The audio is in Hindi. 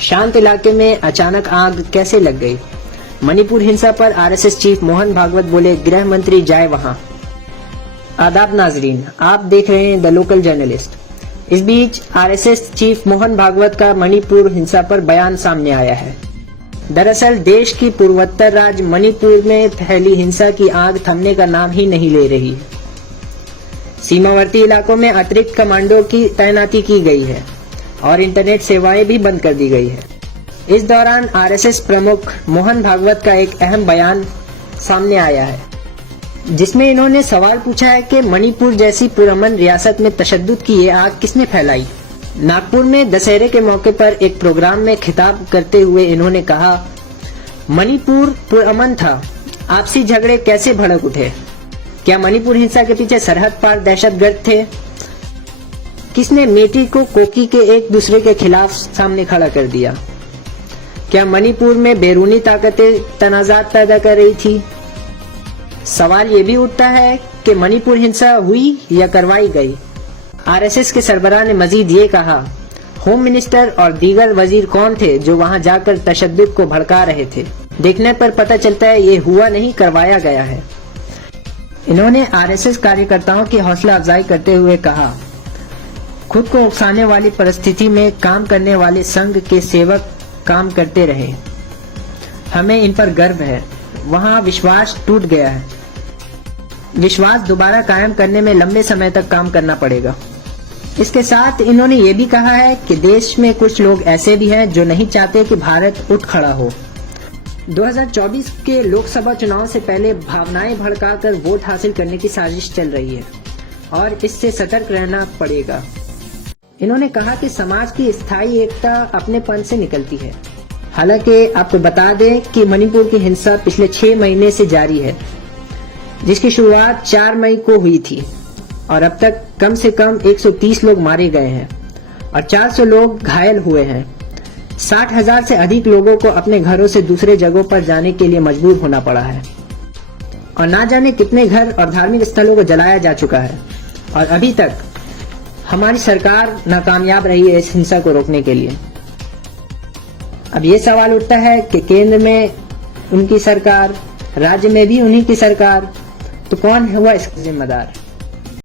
शांत इलाके में अचानक आग कैसे लग गई? मणिपुर हिंसा पर आरएसएस चीफ मोहन भागवत बोले, गृह मंत्री जाए वहां। आदाब नाजरीन, आप देख रहे हैं द लोकल जर्नलिस्ट। इस बीच आरएसएस चीफ मोहन भागवत का मणिपुर हिंसा पर बयान सामने आया है। दरअसल देश की पूर्वोत्तर राज्य मणिपुर में फैली हिंसा की आग थमने का नाम ही नहीं ले रही है। सीमावर्ती इलाकों में अतिरिक्त कमांडो की तैनाती की गई है और इंटरनेट सेवाएं भी बंद कर दी गई है। इस दौरान आरएसएस प्रमुख मोहन भागवत का एक अहम बयान सामने आया है, जिसमें इन्होंने सवाल पूछा है कि मणिपुर जैसी पुरअमन रियासत में तशद्दुद की ये आग किसने फैलाई। नागपुर में दशहरे के मौके पर एक प्रोग्राम में खिताब करते हुए इन्होंने कहा, मणिपुर पुरअमन था, आपसी झगड़े कैसे भड़क उठे? क्या मणिपुर हिंसा के पीछे सरहद पार दहशतगर्द थे? किसने मेटी को कोकी के एक दूसरे के खिलाफ सामने खड़ा कर दिया? क्या मणिपुर में बैरूनी ताकतें तनाजात पैदा कर रही थी? सवाल ये भी उठता है कि मणिपुर हिंसा हुई या करवाई गई। आरएसएस के सरबराह ने मजीद ये कहा, होम मिनिस्टर और दीगर वजीर कौन थे जो वहां जाकर तशद्दुद को भड़का रहे थे? देखने पर पता चलता है ये हुआ नहीं, करवाया गया है। इन्होंने आरएसएस कार्यकर्ताओं की हौसला अफजाई करते हुए कहा, खुद को उकसाने वाली परिस्थिति में काम करने वाले संघ के सेवक काम करते रहे, हमें इन पर गर्व है। वहां विश्वास टूट गया है, विश्वास दोबारा कायम करने में लंबे समय तक काम करना पड़ेगा। इसके साथ इन्होंने ये भी कहा है कि देश में कुछ लोग ऐसे भी हैं जो नहीं चाहते कि भारत उठ खड़ा हो। 2024 के लोकसभा चुनाव से पहले भावनाएं भड़काकर वोट हासिल करने की साजिश चल रही है और इससे सतर्क रहना पड़ेगा। इन्होंने कहा कि समाज की स्थायी एकता अपनेपन से निकलती है। हालांकि आपको बता दें कि मणिपुर की हिंसा पिछले 6 महीने से जारी है, जिसकी शुरुआत 4 मई को हुई थी और अब तक कम से कम 130 लोग मारे गए हैं और 400 लोग घायल हुए हैं। 60,000 से अधिक लोगों को अपने घरों से दूसरे जगहों पर जाने के लिए मजबूर होना पड़ा है और ना जाने कितने घर और धार्मिक स्थलों को जलाया जा चुका है और अभी तक हमारी सरकार नाकामयाब रही है इस हिंसा को रोकने के लिए। अब ये सवाल उठता है कि केंद्र में उनकी सरकार, राज्य में भी उन्हीं की सरकार, तो कौन हुआ इसका जिम्मेदार?